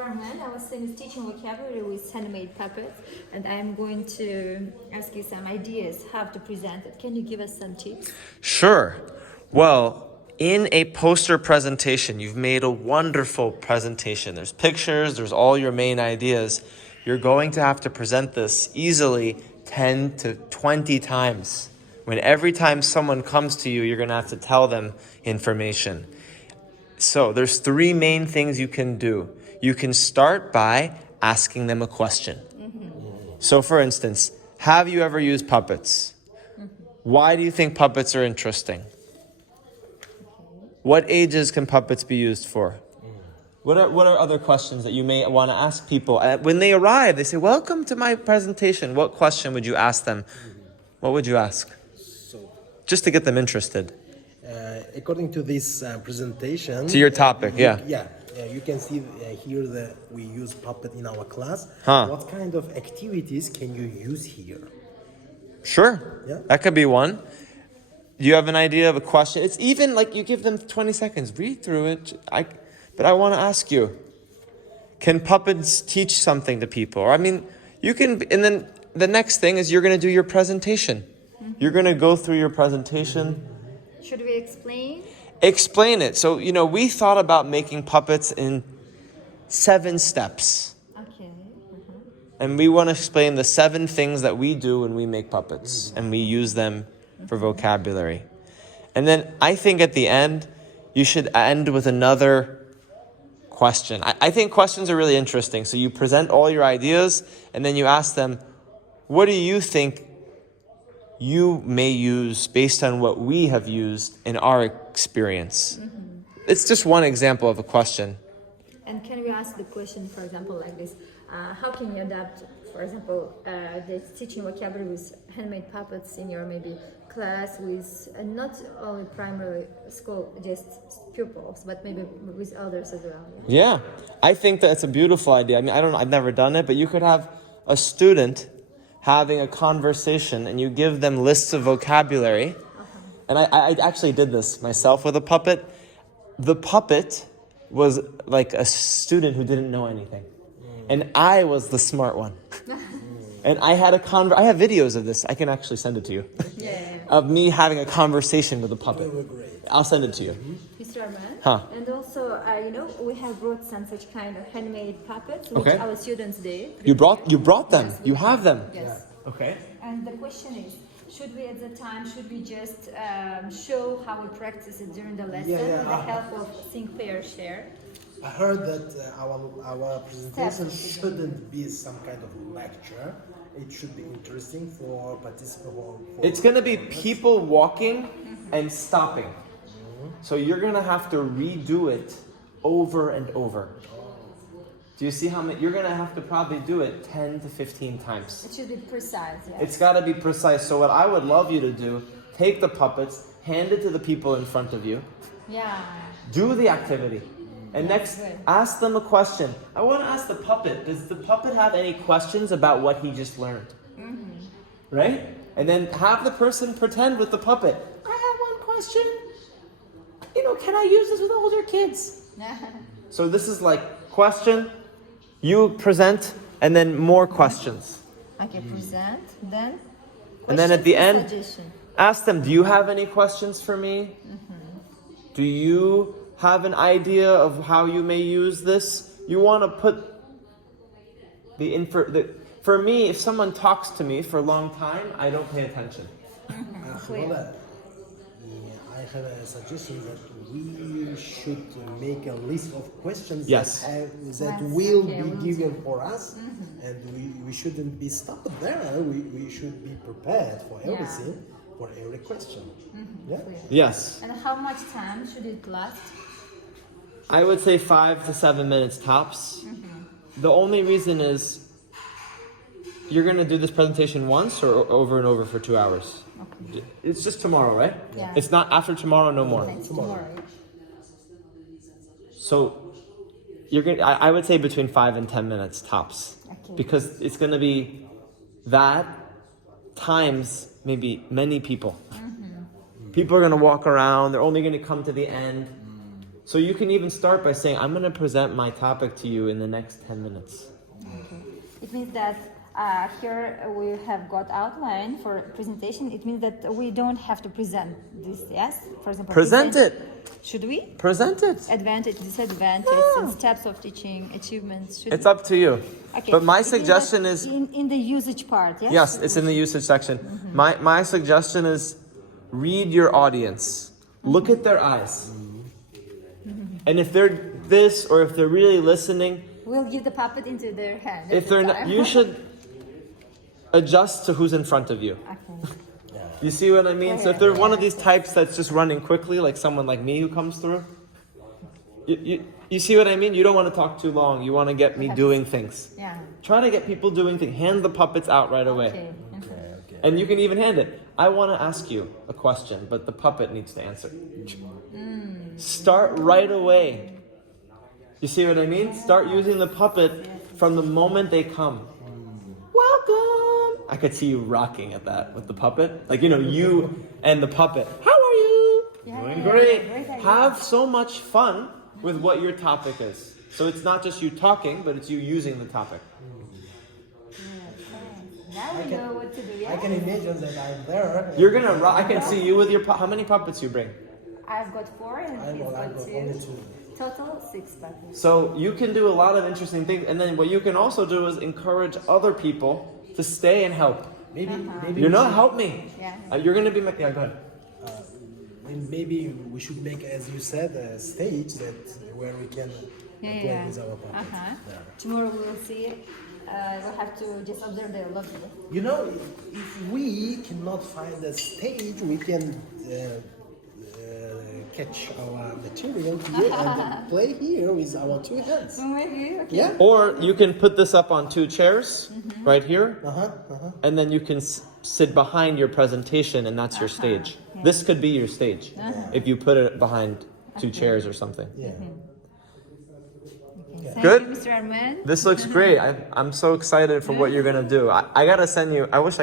Rahman. I was teaching vocabulary with handmade puppets, and I'm going to ask you some ideas how to present it. Can you give us some tips? Sure. Well, in a poster presentation, you've made a wonderful presentation. There's pictures, there's all your main ideas. You're going to have to present this easily 10 to 20 times. When every time someone comes to you, you're going to have to tell them information. So there's three main things you can do. You can start by asking them a question. So for instance, have you ever used puppets? Why do you think puppets are interesting? What ages can puppets be used for? What are other questions that you may want to ask people? When they arrive, they say, welcome to my presentation. What question would you ask them? What would you ask? Just to get them interested. According to this presentation... To your topic, you yeah. can see here that we use puppet in our class. Huh. What kind of activities can you use here? Sure. Yeah. That could be one. Do you have an idea of a question? It's even like you give them 20 seconds. Read through it. But I want to ask you, can puppets teach something to people? Or, I mean, you can, and then the next thing is you're going to do your presentation. You're going to go through your presentation. Should we explain? Explain it. So, we thought about making puppets in 7 steps. Okay. And we want to explain the 7 things that we do when we make puppets. And we use them for vocabulary. And then I think at the end, you should end with another question. I think questions are really interesting. So you present all your ideas and then you ask them, what do you think you may use based on what we have used in our experience? It's just one example of a question. And can we ask the question, for example, like this? How can you adapt, for example, the teaching vocabulary with handmade puppets in your maybe class with not only primary school, just pupils, but maybe with others as well? Yeah, I think that's a beautiful idea. I mean, I've never done it, but you could have a student having a conversation and you give them lists of vocabulary. And I actually did this myself with a puppet. The puppet was like a student who didn't know anything. And I was the smart one. And I had I have videos of this. I can actually send it to you. Of me having a conversation with a puppet. I'll send it to you. Mr. Arman? Huh. And also, we have brought some such kind of handmade puppets, which Okay. our students did. You brought them. Yes, You have them. Yes. Okay. And the question is, should we just show how we practice it during the lesson with the help of Think, Pair, Share? I heard that our presentation shouldn't be some kind of lecture. It should be interesting for participants. It's going to be people walking and stopping. So you're going to have to redo it over and over. Do you see how many? You're going to have to probably do it 10 to 15 times. It should be precise, yes. It's got to be precise. So what I would love you to do, take the puppets, hand it to the people in front of you. Yeah. Do the activity. And next, good. ask them a question. I want to ask the puppet, does the puppet have any questions about what he just learned? Right? And then have the person pretend with the puppet, I have one question. Can I use this with older kids? So this is like question, you present, and then more questions. Okay, present, then And then at the question, end, suggestion. ask them, do you have any questions for me? Do you have an idea of how you may use this? You want to put for me, if someone talks to me for a long time, I don't pay attention. I have a suggestion that we should make a list of questions Yes. that will be given for us, and we shouldn't be stopped there. We should be prepared for everything, for every question. Yeah. Yes. And how much time should it last? I would say 5 to 7 minutes tops. The only reason is you're going to do this presentation once or over and over for 2 hours? Okay. It's just tomorrow, right? Yeah. It's not after tomorrow, no more. Tomorrow. So I would say between 5 and 10 minutes tops. Okay. Because it's going to be that times maybe many people. People are going to walk around. They're only going to come to the end. So you can even start by saying, I'm going to present my topic to you in the next 10 minutes. Okay. It means that here we have got outline for presentation. It means that we don't have to present this, yes? For example, Present it. Should we? Present it. Advantage, disadvantage, and steps of teaching, achievements. Should It's we? up to you. Okay. But my It means that suggestion is, in the usage part, yes? yes, it's in the usage section. My suggestion is read your audience. Look at their eyes. And if they're this or if they're really listening, We'll give the puppet into their hand. if they're not, you should adjust to who's in front of you. Okay. You see what I mean? So if they're one of these types that's just running quickly, like someone like me who comes through, you see what I mean? You don't want to talk too long. You want to get me doing things. Yeah. Try to get people doing things. Hand the puppets out right away. Okay. And you can even hand it. I want to ask you a question, but the puppet needs to answer. Start right away. You see what I mean? Start using the puppet from the moment they come. Welcome. I could see you rocking at that with the puppet. Like, you and the puppet. How are you? Doing great. Have so much fun with what your topic is. So it's not just you talking, but it's you using the topic. Now we know what to do, yeah? I can imagine that I'm there. You're gonna rock. I can see you with your how many puppets you bring? I've got 4 and I've he's got got only 2. 2. Total 6 puppets. So you can do a lot of interesting things, and then what you can also do is encourage other people to stay and help. Maybe You're not help me. Yeah. You're gonna be yeah. Go ahead. maybe we should make, as you said, a stage that where we can play with our puppets. Tomorrow we will see. We'll have to just observe the lobby. You know, if we cannot find a stage, we can catch our material here and play here with our 2 hands. So maybe, okay. Yeah? Or you can put this up on 2 chairs right here, and then you can sit behind your presentation, and that's your stage. This could be your stage if you put it behind 2 chairs or something. Yeah. Thank Good? you, Mr. Arman. This looks great. I'm so excited for what you're gonna do. I gotta send you. I wish I